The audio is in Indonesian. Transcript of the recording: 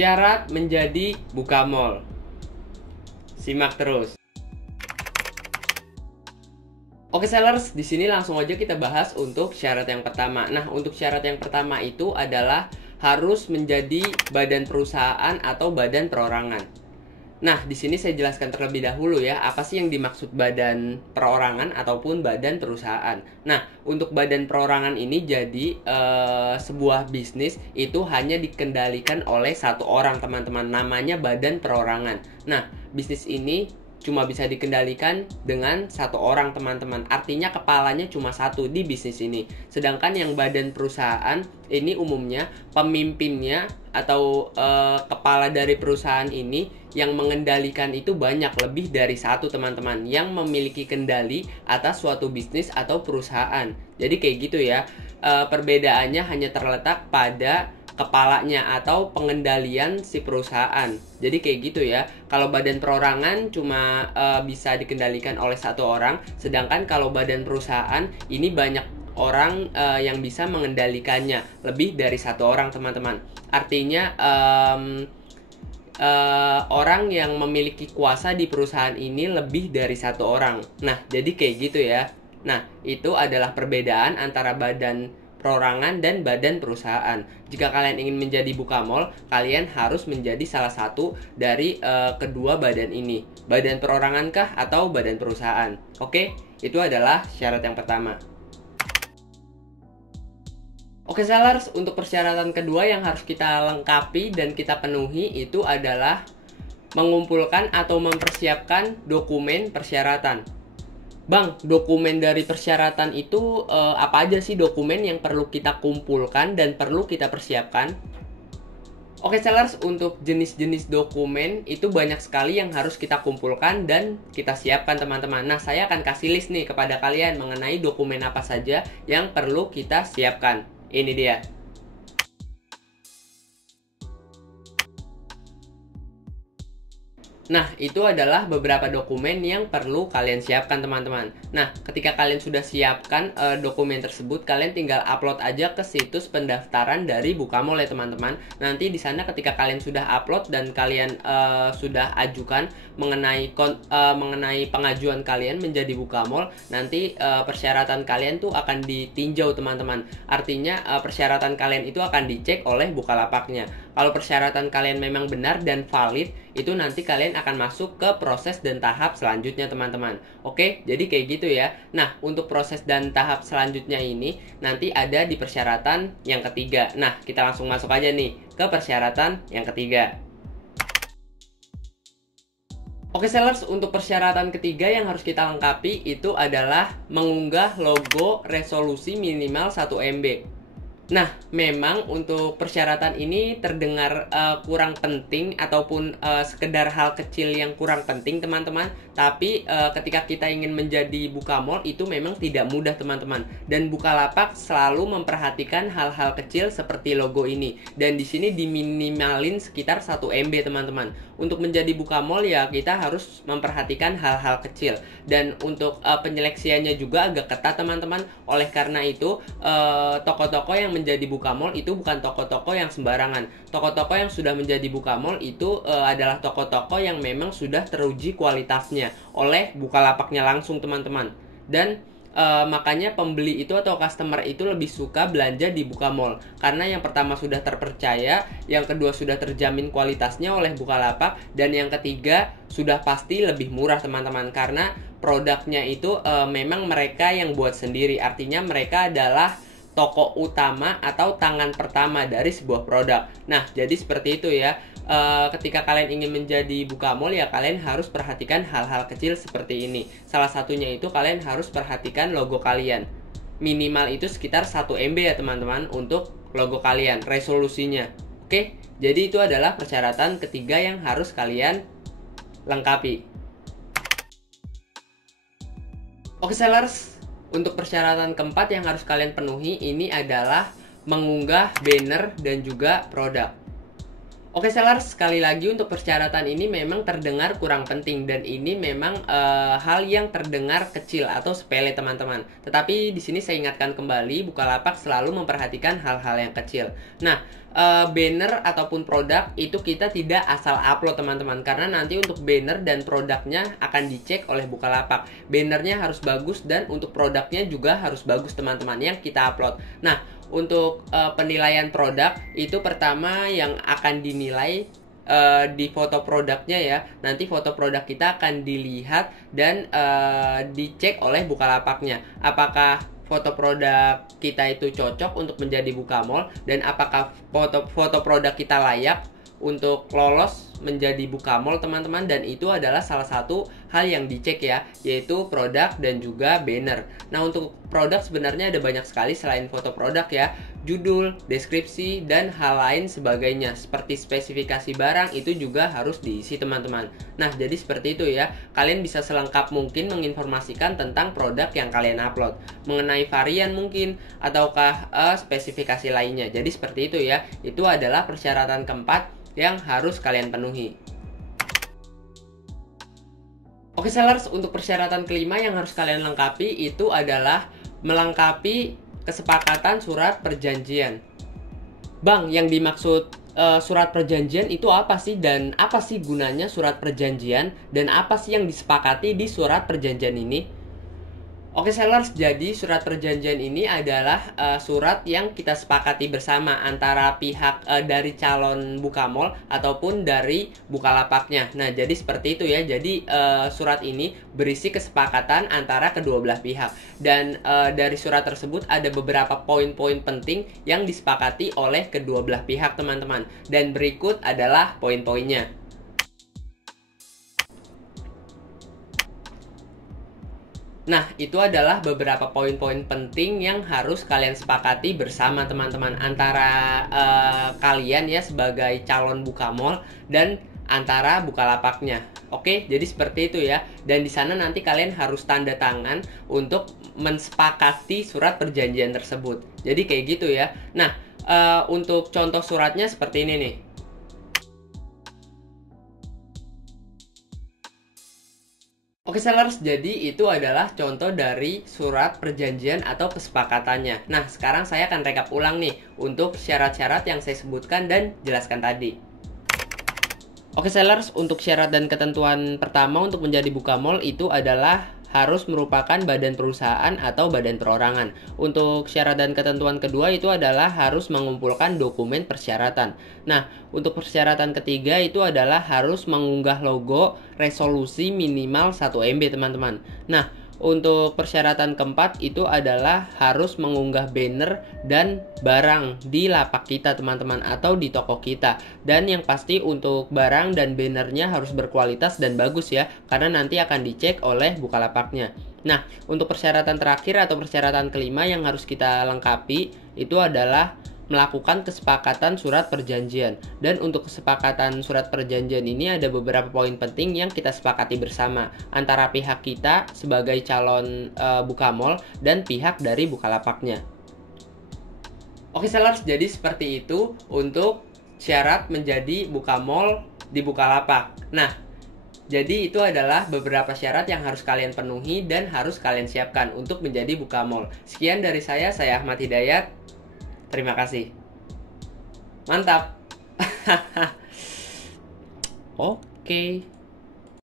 Syarat menjadi buka mall. Simak terus. Oke sellers, di sini langsung aja kita bahas untuk syarat yang pertama. Nah, untuk syarat yang pertama itu adalah harus menjadi badan perusahaan atau badan perorangan. Nah, di sini saya jelaskan terlebih dahulu ya, apa sih yang dimaksud badan perorangan ataupun badan perusahaan. Nah, untuk badan perorangan ini jadi sebuah bisnis itu hanya dikendalikan oleh satu orang, teman-teman. Namanya badan perorangan. Nah, bisnis ini cuma bisa dikendalikan dengan satu orang, teman-teman. Artinya kepalanya cuma satu di bisnis ini. Sedangkan yang badan perusahaan ini umumnya pemimpinnya atau kepala dari perusahaan ini yang mengendalikan itu banyak, lebih dari satu, teman-teman, yang memiliki kendali atas suatu bisnis atau perusahaan. Jadi kayak gitu ya. Perbedaannya hanya terletak pada kepalanya atau pengendalian si perusahaan. Jadi kayak gitu ya. Kalau badan perorangan cuma bisa dikendalikan oleh satu orang, sedangkan kalau badan perusahaan ini banyak orang yang bisa mengendalikannya, lebih dari satu orang, teman-teman. Artinya orang yang memiliki kuasa di perusahaan ini lebih dari satu orang. Nah, jadi kayak gitu ya. Nah, itu adalah perbedaan antara badan perorangan dan badan perusahaan. Jika kalian ingin menjadi buka mall, kalian harus menjadi salah satu dari kedua badan ini. Badan perorangan kah atau badan perusahaan? Oke, itu adalah syarat yang pertama. Oke sellers, untuk persyaratan kedua yang harus kita lengkapi dan kita penuhi itu adalah mengumpulkan atau mempersiapkan dokumen persyaratan. Bang, dokumen dari persyaratan itu apa aja sih dokumen yang perlu kita kumpulkan dan perlu kita persiapkan? Oke sellers, untuk jenis-jenis dokumen itu banyak sekali yang harus kita kumpulkan dan kita siapkan, teman-teman. Nah, saya akan kasih list nih kepada kalian mengenai dokumen apa saja yang perlu kita siapkan. Ini dia. Nah, itu adalah beberapa dokumen yang perlu kalian siapkan, teman-teman. Nah, ketika kalian sudah siapkan dokumen tersebut, kalian tinggal upload aja ke situs pendaftaran dari Bukamall ya, teman-teman. Nanti di sana ketika kalian sudah upload dan kalian sudah ajukan mengenai pengajuan kalian menjadi Bukamall, nanti persyaratan kalian tuh akan ditinjau, teman-teman. Artinya persyaratan kalian itu akan dicek oleh Bukalapaknya. Kalau persyaratan kalian memang benar dan valid, itu nanti kalian akan masuk ke proses dan tahap selanjutnya, teman-teman. Oke, jadi kayak gitu ya. Nah, untuk proses dan tahap selanjutnya ini nanti ada di persyaratan yang ketiga. Nah, kita langsung masuk aja nih ke persyaratan yang ketiga. Oke sellers, untuk persyaratan ketiga yang harus kita lengkapi itu adalah mengunggah logo resolusi minimal 1 MB. Nah, memang untuk persyaratan ini terdengar kurang penting ataupun sekedar hal kecil yang kurang penting, teman-teman. Tapi ketika kita ingin menjadi buka mall itu memang tidak mudah, teman-teman. Dan Bukalapak selalu memperhatikan hal-hal kecil seperti logo ini. Dan di sini diminimalin sekitar 1 MB, teman-teman. Untuk menjadi buka mall ya kita harus memperhatikan hal-hal kecil. Dan untuk penyeleksiannya juga agak ketat, teman-teman. Oleh karena itu toko-toko yang menjadi buka mall itu bukan toko-toko yang sembarangan. Toko-toko yang sudah menjadi buka mall itu adalah toko-toko yang memang sudah teruji kualitasnya oleh Bukalapaknya langsung, teman-teman. Dan makanya pembeli itu atau customer itu lebih suka belanja di buka mall karena yang pertama sudah terpercaya, yang kedua sudah terjamin kualitasnya oleh Bukalapak, dan yang ketiga sudah pasti lebih murah, teman-teman, karena produknya itu memang mereka yang buat sendiri. Artinya mereka adalah toko utama atau tangan pertama dari sebuah produk. Nah, jadi seperti itu ya. Ketika kalian ingin menjadi buka mall ya kalian harus perhatikan hal-hal kecil seperti ini. Salah satunya itu kalian harus perhatikan logo kalian. Minimal itu sekitar 1 MB ya, teman-teman, untuk logo kalian, resolusinya. Oke, jadi itu adalah persyaratan ketiga yang harus kalian lengkapi. Oke sellers, untuk persyaratan keempat yang harus kalian penuhi ini adalah mengunggah banner dan juga produk. Oke sellers, sekali lagi untuk persyaratan ini memang terdengar kurang penting dan ini memang hal yang terdengar kecil atau sepele teman-teman. Tetapi di sini saya ingatkan kembali, Bukalapak selalu memperhatikan hal-hal yang kecil. Nah, banner ataupun produk itu kita tidak asal upload teman-teman, karena nanti untuk banner dan produknya akan dicek oleh Bukalapak. Bannernya harus bagus dan untuk produknya juga harus bagus teman-teman yang kita upload. Nah, untuk penilaian produk itu pertama yang akan dinilai di foto produknya ya. Nanti foto produk kita akan dilihat dan dicek oleh Bukalapaknya. Apakah foto produk kita itu cocok untuk menjadi Bukamall dan apakah foto produk kita layak untuk lolos menjadi Bukamall teman-teman, dan itu adalah salah satu hal yang dicek ya, yaitu produk dan juga banner. Nah, untuk produk sebenarnya ada banyak sekali selain foto produk ya, judul, deskripsi, dan hal lain sebagainya seperti spesifikasi barang itu juga harus diisi teman-teman. Nah, jadi seperti itu ya, kalian bisa selengkap mungkin menginformasikan tentang produk yang kalian upload, mengenai varian mungkin ataukah spesifikasi lainnya. Jadi seperti itu ya, itu adalah persyaratan keempat yang harus kalian penuhi. Oke sellers, untuk persyaratan kelima yang harus kalian lengkapi itu adalah melengkapi kesepakatan surat perjanjian. Bang, yang dimaksud surat perjanjian itu apa sih, dan apa sih gunanya surat perjanjian, dan apa sih yang disepakati di surat perjanjian ini? Oke sellers, jadi surat perjanjian ini adalah surat yang kita sepakati bersama antara pihak dari calon Bukamall ataupun dari Bukalapaknya. Nah, jadi seperti itu ya. Jadi surat ini berisi kesepakatan antara kedua belah pihak. Dan dari surat tersebut ada beberapa poin-poin penting yang disepakati oleh kedua belah pihak teman-teman. Dan berikut adalah poin-poinnya. Nah, itu adalah beberapa poin-poin penting yang harus kalian sepakati bersama teman-teman antara kalian ya sebagai calon Bukamall dan antara Bukalapaknya. Oke, jadi seperti itu ya. Dan di sana nanti kalian harus tanda tangan untuk mensepakati surat perjanjian tersebut. Jadi kayak gitu ya. Nah, untuk contoh suratnya seperti ini nih. Oke sellers, jadi itu adalah contoh dari surat perjanjian atau kesepakatannya. Nah, sekarang saya akan rekap ulang nih untuk syarat-syarat yang saya sebutkan dan jelaskan tadi. Oke sellers, untuk syarat dan ketentuan pertama untuk menjadi Bukamall itu adalah harus merupakan badan perusahaan atau badan perorangan. Untuk syarat dan ketentuan kedua itu adalah harus mengumpulkan dokumen persyaratan. Nah, untuk persyaratan ketiga itu adalah harus mengunggah logo resolusi minimal 1 MB teman-teman. Nah, untuk persyaratan keempat itu adalah harus mengunggah banner dan barang di lapak kita teman-teman atau di toko kita. Dan yang pasti untuk barang dan bannernya harus berkualitas dan bagus ya, karena nanti akan dicek oleh Bukalapaknya. Nah, untuk persyaratan terakhir atau persyaratan kelima yang harus kita lengkapi itu adalah melakukan kesepakatan surat perjanjian. Dan untuk kesepakatan surat perjanjian ini ada beberapa poin penting yang kita sepakati bersama antara pihak kita sebagai calon Bukamall dan pihak dari Bukalapaknya. Oke sellers, jadi seperti itu untuk syarat menjadi Bukamall di Bukalapak. Nah, jadi itu adalah beberapa syarat yang harus kalian penuhi dan harus kalian siapkan untuk menjadi Bukamall. Sekian dari saya Ahmad Hidayat. Terima kasih. Mantap. Oke.